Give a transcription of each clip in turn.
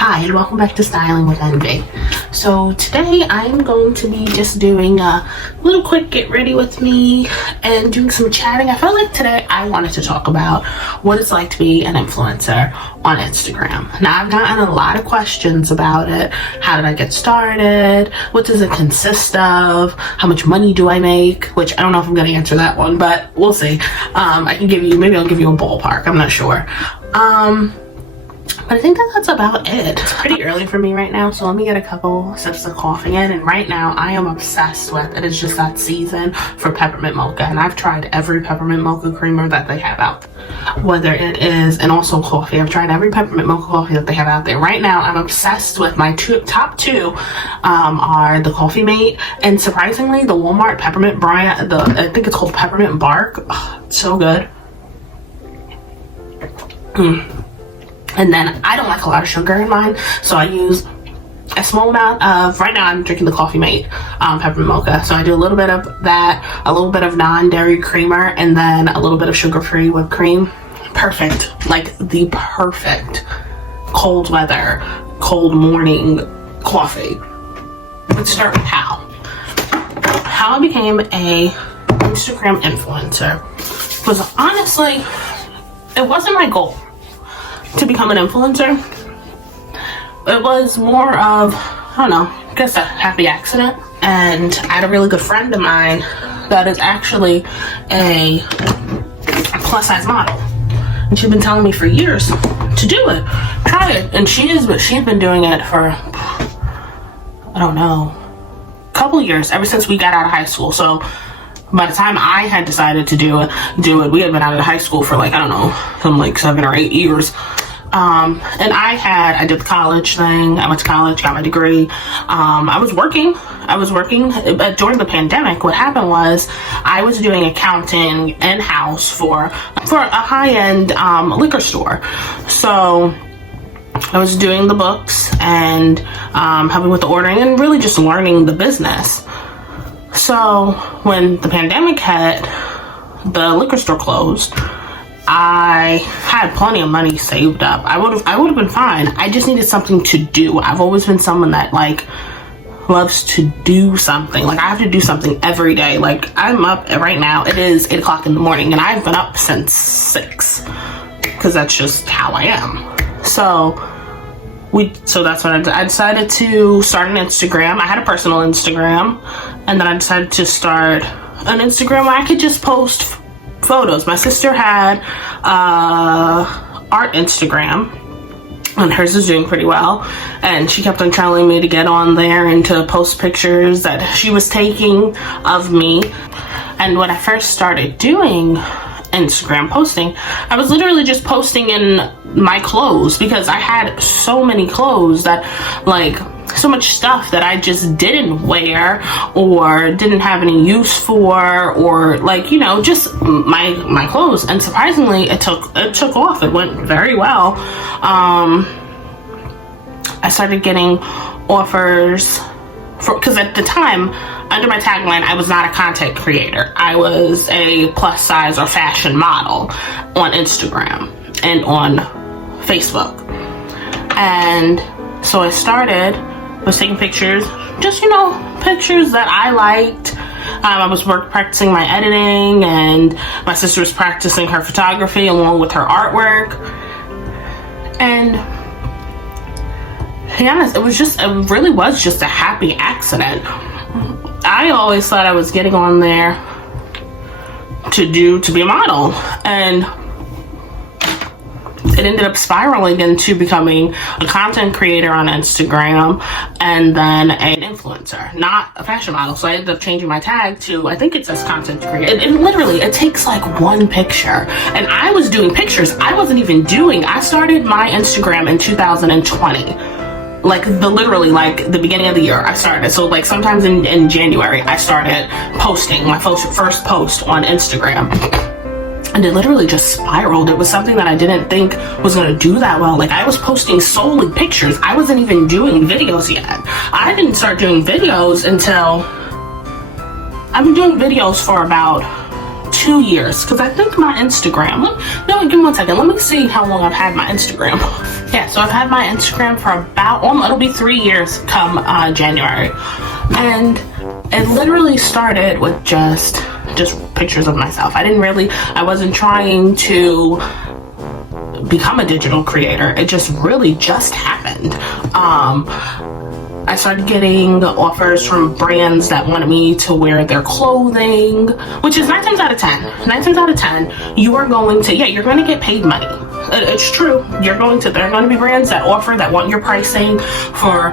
Hi and welcome back to Styling with Envy. So today I'm going to be just doing a little quick get ready with me and doing some chatting. I felt like today I wanted to talk about what it's like to be an influencer on Instagram. Now I've gotten a lot of questions about it. How did I get started? What does it consist of? How much money do I make? Which I don't know if I'm going to answer that one, but we'll see. Maybe I'll give you a ballpark. I'm not sure. But I think that's about it. It's pretty early for me right now, so let me get a couple sips of coffee in. And right now, I am obsessed with it. It's just that season for peppermint mocha. And I've tried every peppermint mocha creamer that they have out. Whether it is, and also coffee. I've tried every peppermint mocha coffee that they have out there. Right now, I'm obsessed with my top two are the Coffee Mate. And surprisingly, the Walmart peppermint brand, I think it's called Peppermint Bark. Oh, it's so good. And then I don't like a lot of sugar in mine, so I use a small amount of, right now I'm drinking the Coffee Mate peppermint mocha. So I do a little bit of that, a little bit of non-dairy creamer, and then a little bit of sugar-free whipped cream. Perfect, like the perfect cold weather, cold morning coffee. Let's start with how I became a Instagram influencer. Was honestly, it wasn't my goal to become an influencer. It was more of, I don't know, I guess a happy accident. And I had a really good friend of mine that is actually a plus size model. And she'd been telling me for years to do it, try it. And she's been doing it for, I don't know, a couple years, ever since we got out of high school. So by the time I had decided to do it, we had been out of high school for like, I don't know, some like 7 or 8 years. And I did the college thing. I went to college, got my degree. I was working, but during the pandemic, what happened was I was doing accounting in-house for a high-end, liquor store. So I was doing the books and, helping with the ordering and really just learning the business. So when the pandemic hit, the liquor store closed. I had plenty of money saved up. I would have been fine. I just needed something to do. I've always been someone that like loves to do something. Like I have to do something every day. Like I'm up right now. It is 8 o'clock in the morning and I've been up since 6 because that's just how I am. So that's when I decided to start an Instagram. I had a personal Instagram, and then I decided to start an Instagram where I could just post photos. My sister had art Instagram, and hers is doing pretty well. And she kept on telling me to get on there and to post pictures that she was taking of me. And when I first started doing Instagram posting, I was literally just posting in my clothes because I had so many clothes that like so much stuff that I just didn't wear or didn't have any use for, or like, you know, just my clothes. And surprisingly it took off. It went very well. I started getting offers because at the time, under my tagline, I was not a content creator. I was a plus size or fashion model on Instagram and on Facebook. And so I was taking pictures, just, you know, pictures that I liked. I was practicing my editing, and my sister was practicing her photography along with her artwork. And to be honest, it really was just a happy accident. I always thought I was getting on there to be a model, and it ended up spiraling into becoming a content creator on Instagram and then an influencer, not a fashion model. So I ended up changing my tag to, I think it says content creator. It takes like one picture, and I was doing pictures. I started my Instagram in 2020. Like literally like the beginning of the year I started. So like sometimes in January I started posting my first post on Instagram, and it literally just spiraled. It was something that I didn't think was going to do that well. Like I was posting solely pictures. I wasn't even doing videos yet. I didn't start doing videos until I've been doing videos for about 2 years, because I think my Instagram, no, give me 1 second, let me see how long I've had my Instagram. Yeah, so I've had my Instagram for about, it'll be 3 years come January. And it literally started with just pictures of myself. I wasn't trying to become a digital creator. It just really just happened. I started getting offers from brands that wanted me to wear their clothing, which is 9 times out of 10. 9 times out of 10, you're going to get paid money. It's true. There are going to be brands that want your pricing for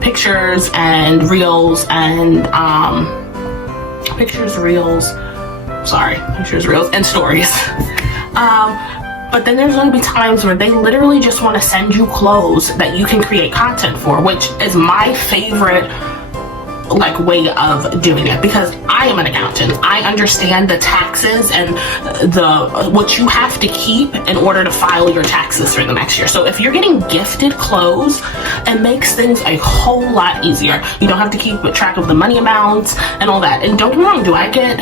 pictures and reels and pictures, reels, and stories. But then there's going to be times where they literally just want to send you clothes that you can create content for, which is my favorite way of doing it, because I am an accountant. I understand the taxes and what you have to keep in order to file your taxes for the next year. So if you're getting gifted clothes, it makes things a whole lot easier. You don't have to keep track of the money amounts and all that. And don't get me wrong, do I get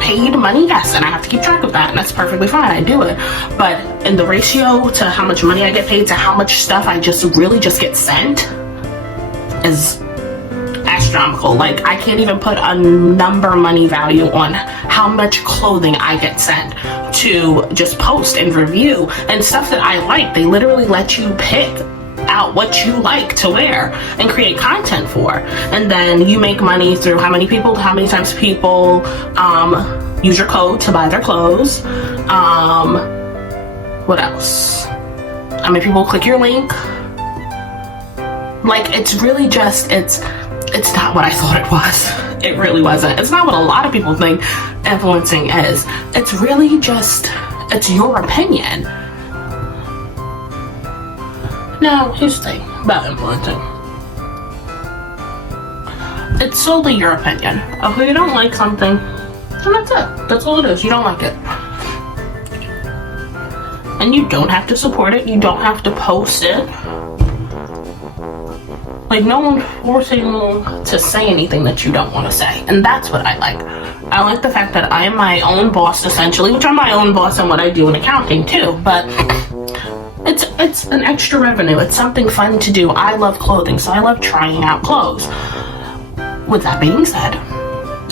paid money? Yes, and I have to keep track of that, and that's perfectly fine. I do it. But in the ratio to how much money I get paid to how much stuff I just get sent is astronomical. I can't even put a number money value on how much clothing I get sent to just post and review and stuff that I like. They literally let you pick out what you like to wear and create content for, and then you make money through how many times people use your code to buy their clothes. What else? How many people click your link? It's really just, it's not what I thought it was. It really wasn't. It's not what a lot of people think influencing is. It's really just, it's your opinion. Now, here's the thing about influencing. It's solely your opinion. If you don't like something, then that's it. That's all it is. You don't like it. And you don't have to support it. You don't have to post it. No one's forcing you to say anything that you don't want to say. And that's what I like. I like the fact that I am my own boss, essentially, which I'm my own boss in what I do in accounting, too. But it's an extra revenue. It's something fun to do. I love clothing, so I love trying out clothes. With that being said,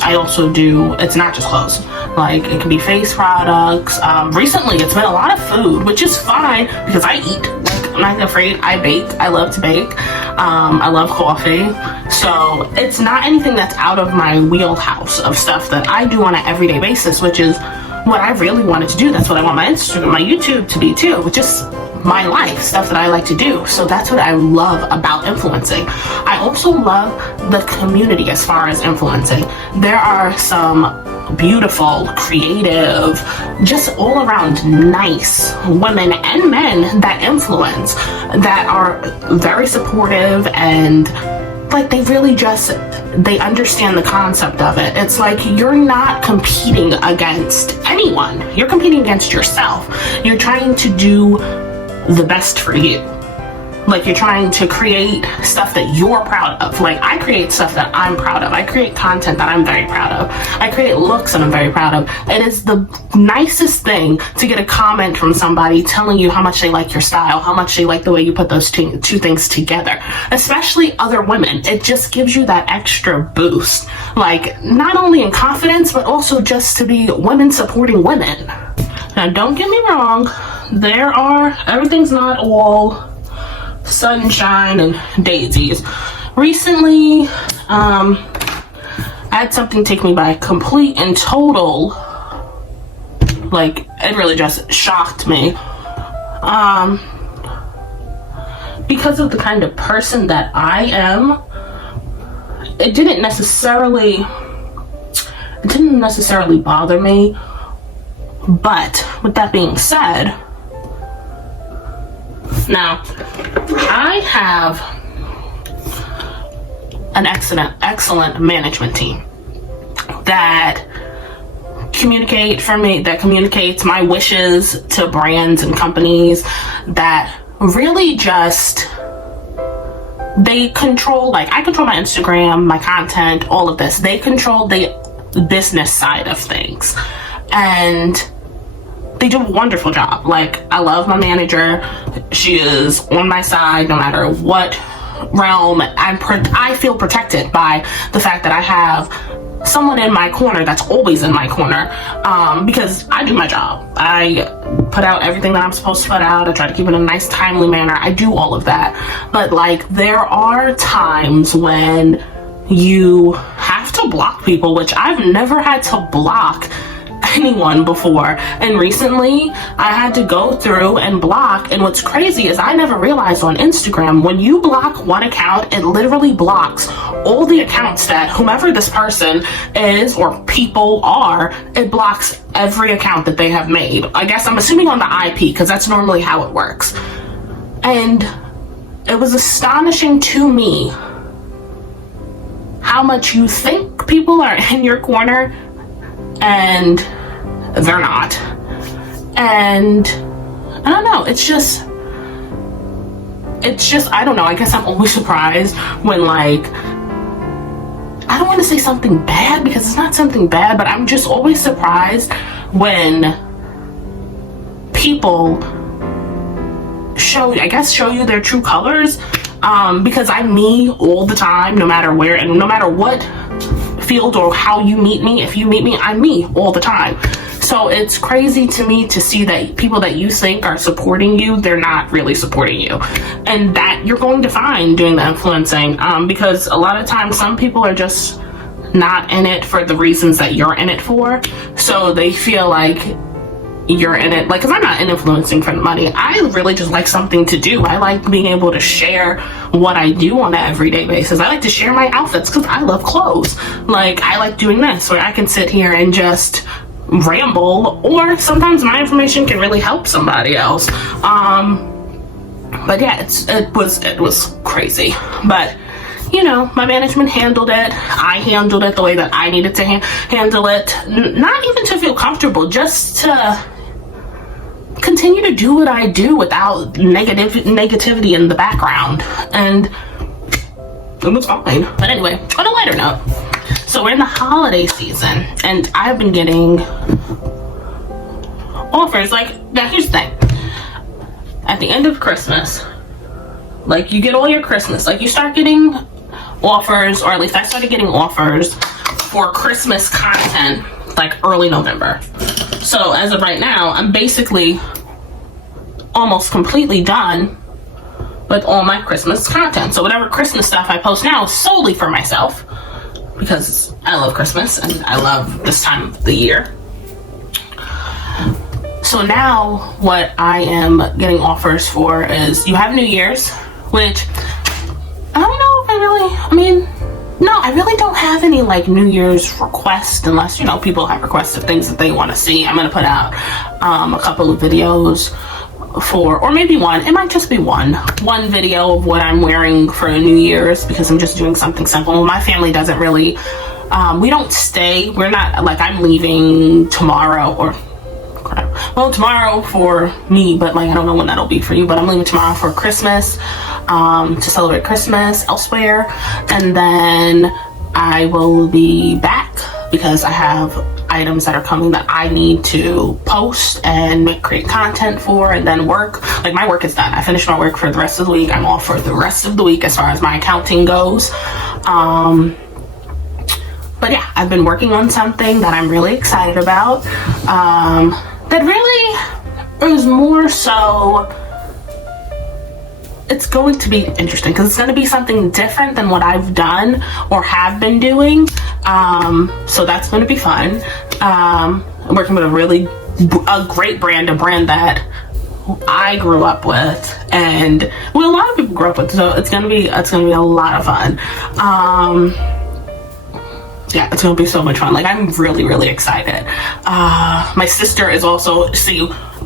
I also do, it's not just clothes. It can be face products. Recently, it's been a lot of food, which is fine because I eat. I'm not afraid. I bake. I love to bake. I love coffee. So it's not anything that's out of my wheelhouse of stuff that I do on an everyday basis, which is what I really wanted to do. That's what I want my Instagram, my YouTube to be too, which is my life, stuff that I like to do. So that's what I love about influencing. I also love the community as far as influencing. There are some beautiful, creative, just all around nice women and men that influence, that are very supportive, and they really they understand the concept of it. It's you're not competing against anyone. You're competing against yourself. You're trying to do the best for you. You're trying to create stuff that you're proud of. I create stuff that I'm proud of. I create content that I'm very proud of. I create looks that I'm very proud of. It is the nicest thing to get a comment from somebody telling you how much they like your style, how much they like the way you put those two things together. Especially other women. It just gives you that extra boost. Not only in confidence, but also just to be women supporting women. Now, don't get me wrong. Everything's not all sunshine and daisies. Recently, I had something take me by complete and total, it really just shocked me. Because of the kind of person that I am, it didn't necessarily bother me. But with that being said, now, I have an excellent management team that communicates my wishes to brands and companies, that really just, they control, I control my Instagram, my content, all of this. They control the business side of things. and they do a wonderful job. Like, I love my manager. She is on my side no matter what realm. I feel protected by the fact that I have someone in my corner that's always in my corner, because I do my job. I put out everything that I'm supposed to put out. I try to keep it in a nice, timely manner. I do all of that. But like, there are times when you have to block people, which I've never had to block anyone before, and recently I had to go through and block. And what's crazy is I never realized on Instagram, when you block one account, it literally blocks all the accounts that whomever this person is or people are. It blocks every account that they have made. I guess I'm assuming on the IP, because that's normally how it works. And it was astonishing to me how much you think people are in your corner and they're not. And I don't know, it's just, I don't know, I guess I'm always surprised when, like, I don't want to say something bad because it's not something bad, but I'm just always surprised when people show you their true colors, because I'm me all the time, no matter where and no matter what field or how you meet me. If you meet me, I'm me all the time. So it's crazy to me to see that people that you think are supporting you, they're not really supporting you. And that you're going to find doing the influencing, because a lot of times some people are just not in it for the reasons that you're in it for. So they feel like you're in it, like, because I'm not in influencing for the money. I really just like something to do. I like being able to share what I do on an everyday basis. I like to share my outfits because I love clothes. Like, I like doing this where I can sit here and just ramble, or sometimes my information can really help somebody else. But yeah, it was crazy. But you know, my management handled it. I handled it the way that I needed to handle it. Not even to feel comfortable, just to continue to do what I do without negativity in the background. And it was fine. But anyway, on a lighter note, so we're in the holiday season, and I've been getting offers. Like, now here's the thing. At the end of Christmas, like, you get all your Christmas, like, you start getting offers, or at least I started getting offers for Christmas content like early November. So as of right now, I'm basically almost completely done with all my Christmas content. So whatever Christmas stuff I post now is solely for myself, because I love Christmas and I love this time of the year. So now what I am getting offers for is, you have New Year's, which I don't know if I really don't have any like New Year's requests, unless, you know, people have requested things that they want to see. I'm going to put out a couple of videos for, or maybe one, it might just be one video of what I'm wearing for New Year's, because I'm just doing something simple. My family doesn't really, we don't stay, we're not, like, I'm leaving tomorrow, or well, tomorrow for me, but like, I don't know when that'll be for you, but I'm leaving tomorrow for Christmas, to celebrate Christmas elsewhere, and then I will be back because I have items that are coming that I need to post and create content for, and then work. Like, my work is done. I finished my work for the rest of the week. I'm off for the rest of the week as far as my accounting goes. But yeah, I've been working on something that I'm really excited about. That really is more so, it's going to be interesting because it's going to be something different than what I've done or have been doing. So that's going to be fun. I'm working with a great brand, a brand that I grew up with, and well, a lot of people grew up with. So it's going to be a lot of fun. Yeah, it's gonna be so much fun. Like, I'm really excited. My sister is also,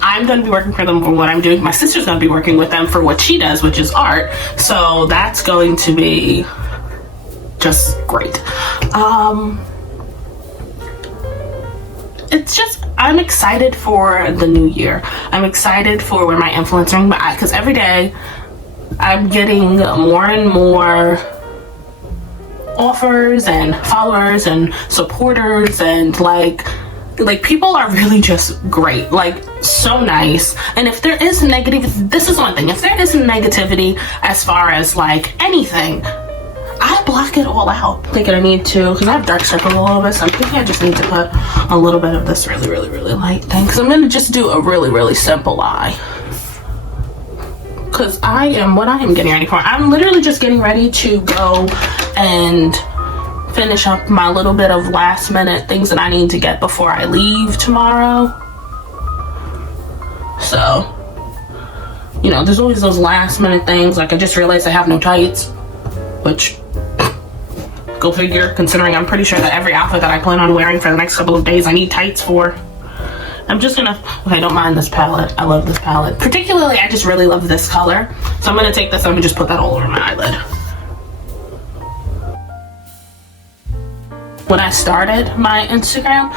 I'm gonna be working for them for what I'm doing. My sister's gonna be working with them for what she does, which is art. So that's going to be just great. It's just, I'm excited for the new year. I'm excited for where my influencing, because every day I'm getting more and more offers and followers and supporters, and like, like, people are really just great, like, so nice. And if there is negative, this is one thing, if there is negativity as far as like anything, I block it all out. I think I need to, because I have dark circles a little bit, so I'm thinking I just need to put a little bit of this really light thing, because I'm going to just do a really simple eye. Because what I am getting ready for, I'm literally just getting ready to go and finish up my little bit of last minute things that I need to get before I leave tomorrow. So, you know, there's always those last minute things. Like, I just realized I have no tights, which, go figure, considering I'm pretty sure that every outfit that I plan on wearing for the next couple of days I need tights for. I'm just gonna, okay, don't mind this palette. I love this palette. Particularly, I just really love this color. So I'm gonna take this and just put that all over my eyelid. When I started my Instagram,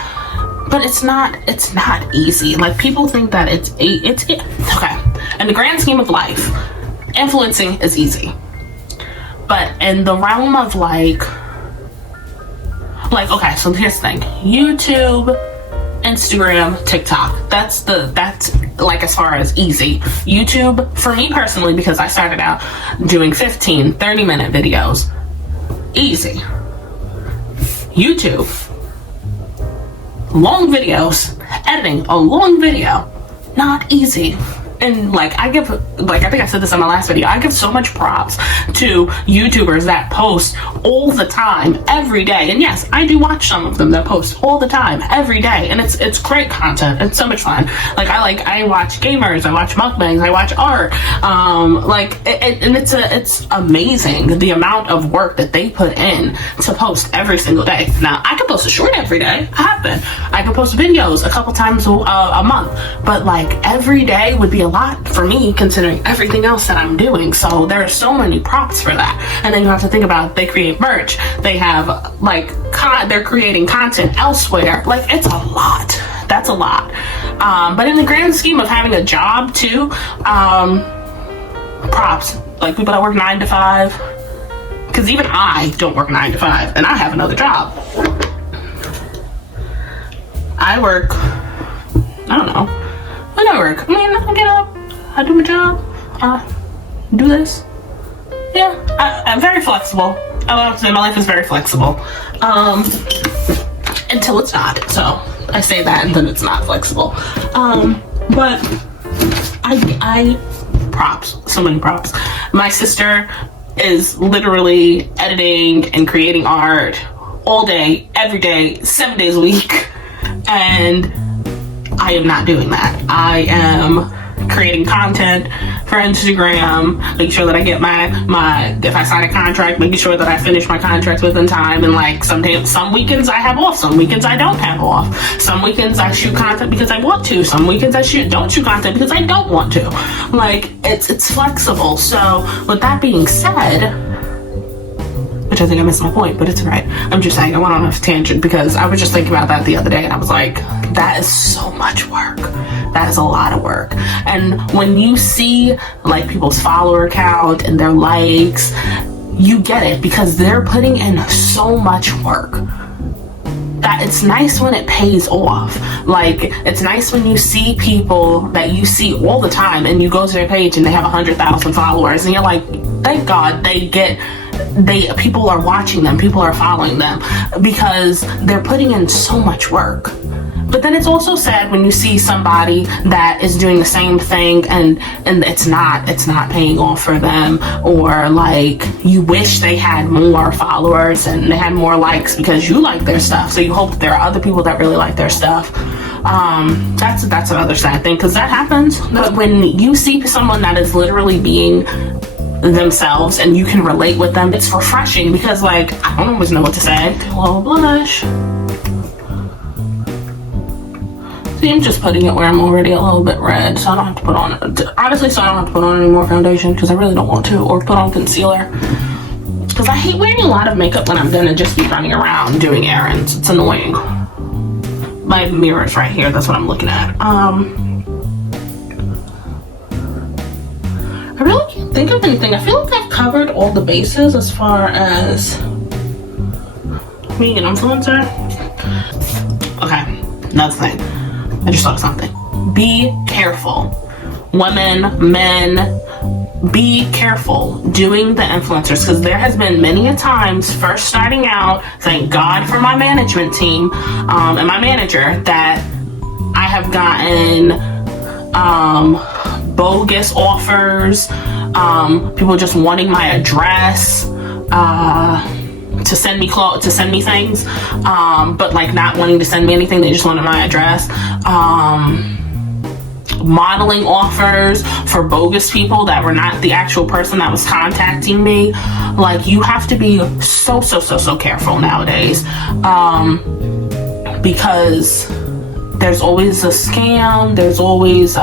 but it's not easy. Like, people think that it's okay. In the grand scheme of life, influencing is easy. But in the realm of like, okay, so here's the thing. YouTube, Instagram, TikTok. That's like as far as easy. YouTube, for me personally, because I started out doing 15, 30-minute videos, easy. YouTube, long videos, editing a long video, not easy. And like, I think I said this in my last video, I give so much props to YouTubers that post all the time, every day. And yes, I do watch some of them that post all the time, every day. And it's great content. It's so much fun. Like, I watch gamers, I watch mukbangs, I watch art. And it's amazing the amount of work that they put in to post every single day. Now, I can post a short every day. I have been. I can post videos a couple times a month. But like, every day would be a lot for me, considering everything else that I'm doing. So there are so many props for that. And then you have to think about, they create merch, they have like they're creating content elsewhere. Like, it's a lot. That's a lot. But in the grand scheme of having a job too, props. Like, people that work 9 to 5, because even I don't work 9 to 5 and I have another job. I work, I don't know, when I work, I mean, I get up, I do my job, do this. Yeah, I'm very flexible. I love to say my life is very flexible. Until it's not. So I say that and then it's not flexible. But I props, so many props. My sister is literally editing and creating art all day, every day, 7 days a week. And I am not doing that. I am creating content for Instagram, making sure that I get my if I sign a contract, making sure that I finish my contract within time. And like, some weekends I have off, some weekends I don't have off, some weekends I shoot content because I want to, some weekends I don't shoot content because I don't want to. Like, it's flexible. So with that being said, which I think I missed my point, but it's right. I'm just saying, I went on a tangent because I was just thinking about that the other day and I was like, that is so much work. That is a lot of work. And when you see like people's follower count and their likes, you get it, because they're putting in so much work. That it's nice when it pays off. Like, it's nice when you see people that you see all the time and you go to their page and they have 100,000 followers and you're like, thank God people are watching them, people are following them, because they're putting in so much work. But then it's also sad when you see somebody that is doing the same thing and it's not paying off for them, or like, you wish they had more followers and they had more likes because you like their stuff. So you hope that there are other people that really like their stuff. That's another sad thing, because that happens. But when you see someone that is literally being themselves and you can relate with them, it's refreshing, because like, I don't always know what to say. A little blush. See, I'm just putting it where I'm already a little bit red, so I don't have to put on, honestly, so I don't have to put on any more foundation, because I really don't want to, or put on concealer, because I hate wearing a lot of makeup when I'm gonna just be running around doing errands. It's annoying. My mirror's right here, that's what I'm looking at. I really can't think of anything. I feel like I've covered all the bases as far as being an influencer. Okay. another thing. I just thought of something. Be careful. Women, men, be careful doing the influencers, because there has been many a times first starting out, thank God for my management team and my manager, that I have gotten bogus offers, people just wanting my address to send me things, but like not wanting to send me anything. They just wanted my address. Modeling offers for bogus people that were not the actual person that was contacting me. Like, you have to be so careful nowadays, because there's always a scam. There's always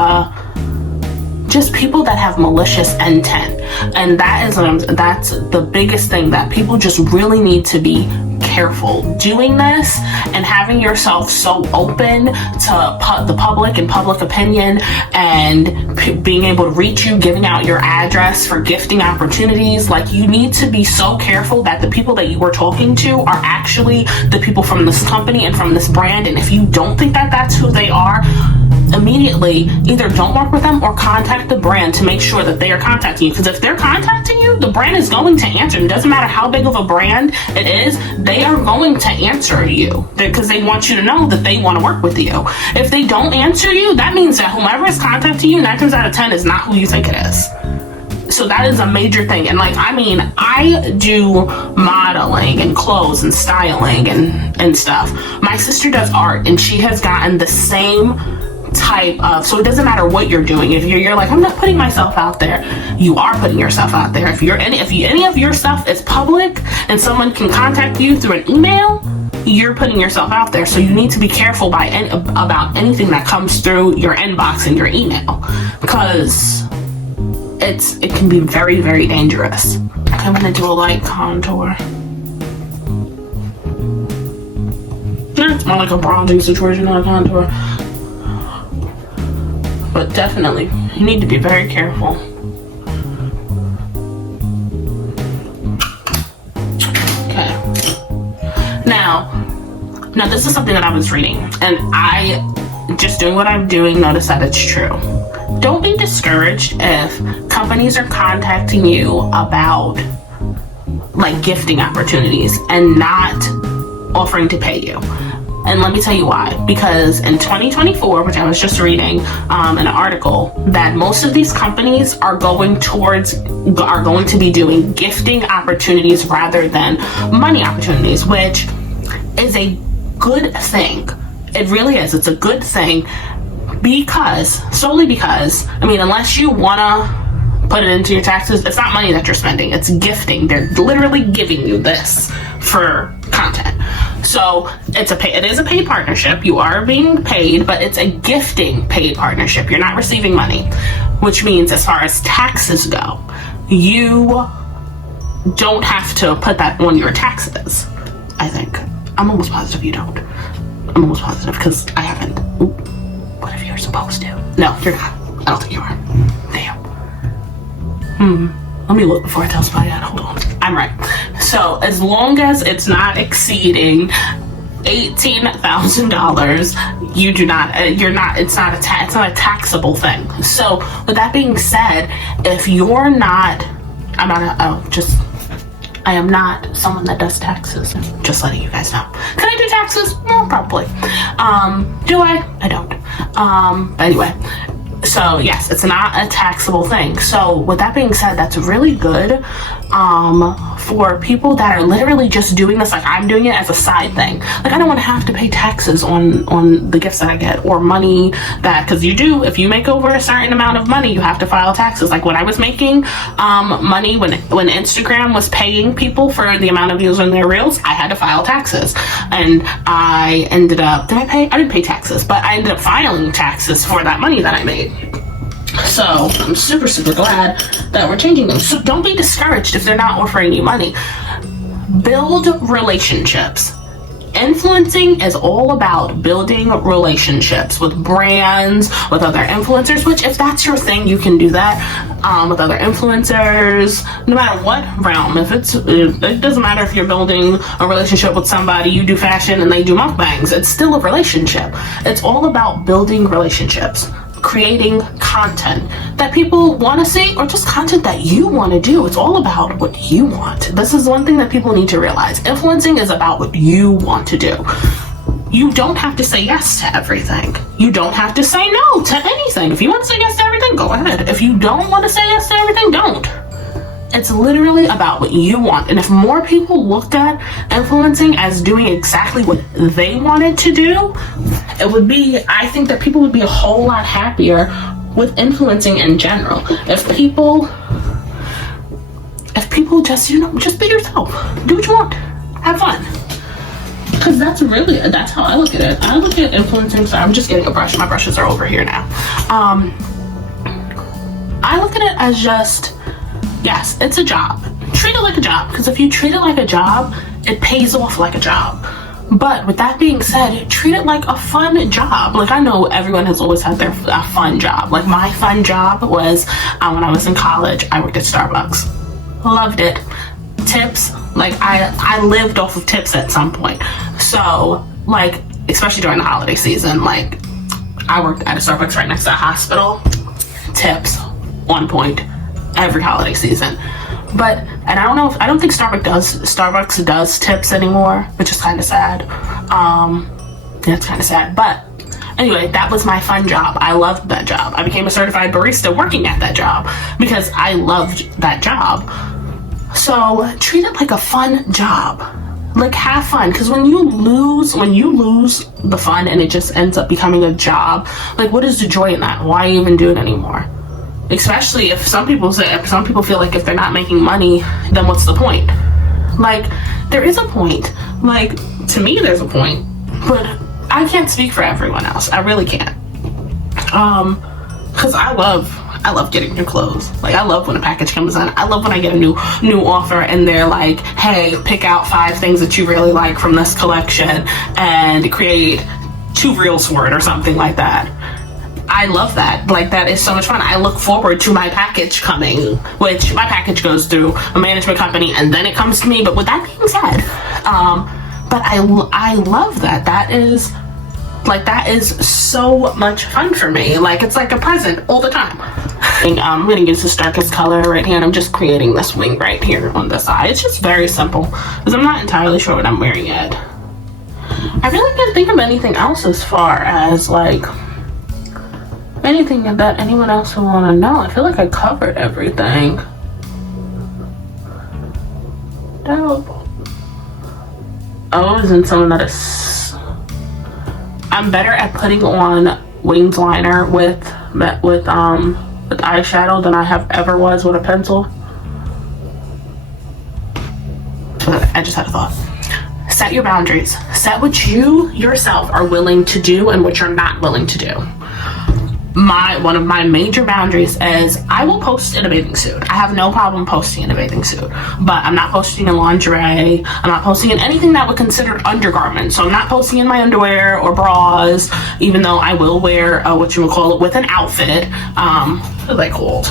just people that have malicious intent, and that's the biggest thing, that people just really need to be careful doing this and having yourself so open to the public and public opinion, and being able to reach you, giving out your address for gifting opportunities. Like, you need to be so careful that the people that you are talking to are actually the people from this company and from this brand, and if you don't think that that's who they are, immediately either don't work with them or contact the brand to make sure that they are contacting you. Because if they're contacting you, the brand is going to answer. It doesn't matter how big of a brand it is, they are going to answer you, because they want you to know that they want to work with you. If they don't answer you, that means that whomever is contacting you 9 times out of 10 is not who you think it is. So that is a major thing. And like, I mean, I do modeling and clothes and styling and stuff. My sister does art, and she has gotten the same type of, so it doesn't matter what you're doing. If you're like, I'm not putting myself out there, you are putting yourself out there. If any of your stuff is public and someone can contact you through an email, you're putting yourself out there. So you need to be careful about anything that comes through your inbox and your email, because it can be very, very dangerous. Okay, I'm gonna do a light contour. It's more like a bronzing situation, not a contour. But definitely, you need to be very careful. Okay. Now this is something that I was reading, and I, just doing what I'm doing, notice that it's true. Don't be discouraged if companies are contacting you about like gifting opportunities and not offering to pay you. And let me tell you why. Because in 2024, which I was just reading an article, that most of these companies are going to be doing gifting opportunities rather than money opportunities, which is a good thing. It really is. It's a good thing, solely because, I mean, unless you wanna put it into your taxes, it's not money that you're spending, it's gifting. They're literally giving you this for content. So it is a paid partnership. You are being paid, but it's a gifting paid partnership. You're not receiving money, which means as far as taxes go, you don't have to put that on your taxes. I think. I'm almost positive you don't. I'm almost positive, because I haven't. Ooh, what if you're supposed to? No, you're not. I don't think you are. Damn. Let me look before I tell somebody that. Hold on. I'm right. So as long as it's not exceeding $18,000, you do not. It's not a taxable thing. So with that being said, if you're not, I am not someone that does taxes. Just letting you guys know. Can I do taxes? Well, probably. Do I? I don't. But anyway. So yes, it's not a taxable thing. So with that being said, that's really good for people that are literally just doing this, like I'm doing it as a side thing. Like, I don't want to have to pay taxes on the gifts that I get, or money that, because you do, if you make over a certain amount of money, you have to file taxes. Like when I was making money, when Instagram was paying people for the amount of views on their reels, I had to file taxes. And I ended up, I didn't pay taxes, but I ended up filing taxes for that money that I made. So I'm super glad that we're changing them. So don't be discouraged if they're not offering you money. Build relationships Influencing is all about building relationships with brands, with other influencers, which if that's your thing, you can do that with other influencers, no matter what realm. It doesn't matter if you're building a relationship with somebody, you do fashion and they do mukbangs, it's still a relationship. It's all about building relationships, creating content that people want to see, or just content that you want to do. It's all about what you want. This is one thing that people need to realize. Influencing is about what you want to do. You don't have to say yes to everything. You don't have to say no to anything. If you want to say yes to everything, go ahead. If you don't want to say yes to everything, don't. It's literally about what you want. And if more people looked at influencing as doing exactly what they wanted to do, I think that people would be a whole lot happier with influencing in general. If people just be yourself. Do what you want. Have fun. Because that's how I look at it. I look at influencing, so I'm just getting a brush. My brushes are over here now. I look at it as just, yes, it's a job. Treat it like a job, because if you treat it like a job, it pays off like a job. But with that being said, treat it like a fun job. Like, I know everyone has always had their fun job. Like, my fun job was when I was in college, I worked at Starbucks. Loved it. Tips, like I lived off of tips at some point. So, like, especially during the holiday season, like, I worked at a Starbucks right next to a hospital. Tips on point every holiday season. But, and I don't think Starbucks does tips anymore, which is kind of sad. Yeah, it's kind of sad. But anyway, that was my fun job. I loved that job. I became a certified barista working at that job because I loved that job. So treat it like a fun job. Like, have fun, because when you lose the fun and it just ends up becoming a job, like, what is the joy in that? Why even do it anymore? Especially if some people feel like if they're not making money, then what's the point? Like, there is a point. Like, to me, there's a point, but I can't speak for everyone else. I really can't. Because I love getting new clothes. Like, I love when a package comes in. I love when I get a new offer and they're like, hey, pick out 5 things that you really like from this collection and create 2 reels for it or something like that. I love that. Like, that is so much fun. I look forward to my package coming, which my package goes through a management company and then it comes to me. But with that being said, but I love that. That is so much fun for me. Like, it's like a present all the time. I'm gonna use this darkest color right here, and I'm just creating this wing right here on the side. It's just very simple because I'm not entirely sure what I'm wearing yet. I really can't think of anything else as far as, like, anything that anyone else would want to know. I feel like I covered everything. Dope. Oh, isn't someone that is... I'm better at putting on wings liner with eyeshadow than I have ever was with a pencil. I just had a thought. Set your boundaries. Set what you yourself are willing to do and what you're not willing to do. One of my major boundaries is I will post in a bathing suit. I have no problem posting in a bathing suit, but I'm not posting in lingerie. I'm not posting in anything that would consider undergarments. So I'm not posting in my underwear or bras, even though I will wear with an outfit. What are they called?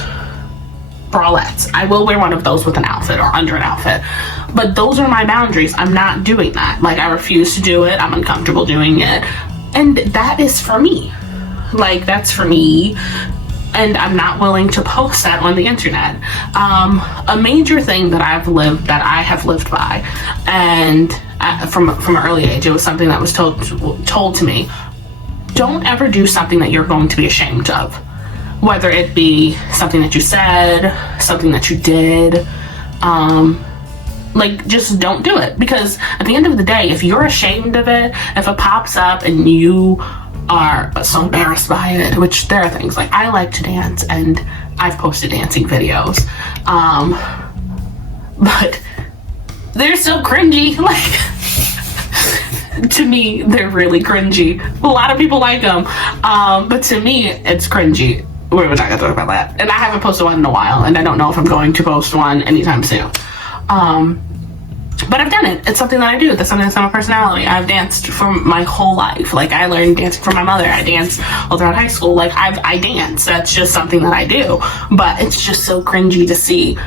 Bralettes. I will wear one of those with an outfit or under an outfit. But those are my boundaries. I'm not doing that. Like, I refuse to do it. I'm uncomfortable doing it. And that is for me. Like, that's for me, and I'm not willing to post that on the internet. A major thing that I have lived by, and from an early age, it was something that was told to me. Don't ever do something that you're going to be ashamed of, whether it be something that you said, something that you did. Like, just don't do it, because at the end of the day, if you're ashamed of it, if it pops up and you are so embarrassed by it, which there are things like, I like to dance and I've posted dancing videos, but they're so cringy. Like, to me, they're really cringy. A lot of people like them, but to me, it's cringy. We're not gonna talk about that. And I haven't posted one in a while, and I don't know if I'm going to post one anytime soon. But I've done it. It's something that I do. That's something that's in my personality. I've danced for my whole life. Like, I learned dancing from my mother. I danced all throughout high school. Like, I dance. That's just something that I do. But it's just so cringy to see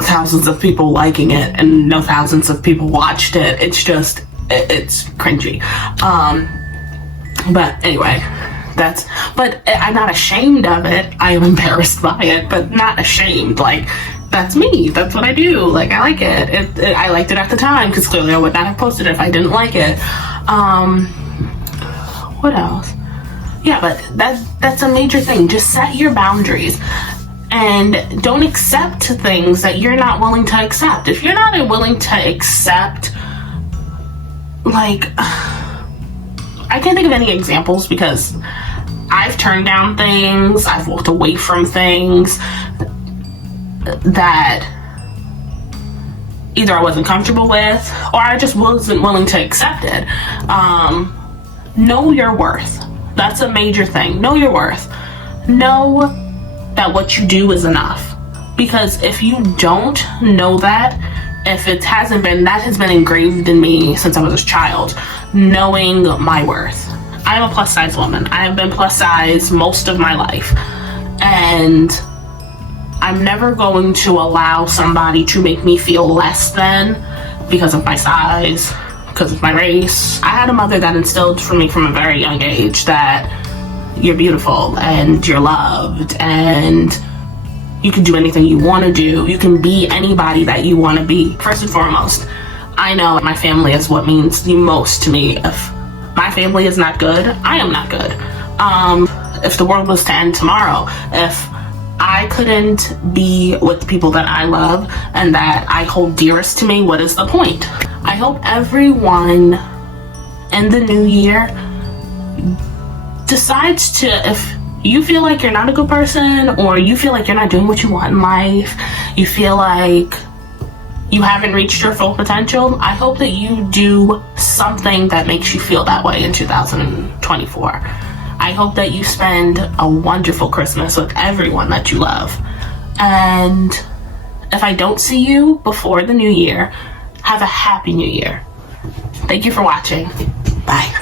thousands of people liking it and no thousands of people watched it. It's just, it's cringy. But anyway, but I'm not ashamed of it. I am embarrassed by it, but not ashamed. Like, that's me. That's what I do. Like, I like it. I liked it at the time, because clearly I would not have posted it if I didn't like it. What else? Yeah, but that's a major thing. Just set your boundaries. And don't accept things that you're not willing to accept. If you're not willing to accept, like, I can't think of any examples, because I've turned down things, I've walked away from things that either I wasn't comfortable with or I just wasn't willing to accept it. Know your worth. That's a major thing. Know your worth. Know that what you do is enough. Because if you don't know that, if it hasn't been, that has been engraved in me since I was a child, knowing my worth. I'm a plus size woman. I have been plus size most of my life. And I'm never going to allow somebody to make me feel less than because of my size, because of my race. I had a mother that instilled for me from a very young age that you're beautiful and you're loved and you can do anything you want to do. You can be anybody that you want to be. First and foremost, I know my family is what means the most to me. If my family is not good, I am not good. If the world was to end tomorrow, if I couldn't be with the people that I love and that I hold dearest to me, what is the point? I hope everyone in the new year decides to, if you feel like you're not a good person, or you feel like you're not doing what you want in life, you feel like you haven't reached your full potential, I hope that you do something that makes you feel that way in 2024. I hope that you spend a wonderful Christmas with everyone that you love. And if I don't see you before the new year, have a happy new year. Thank you for watching. Bye.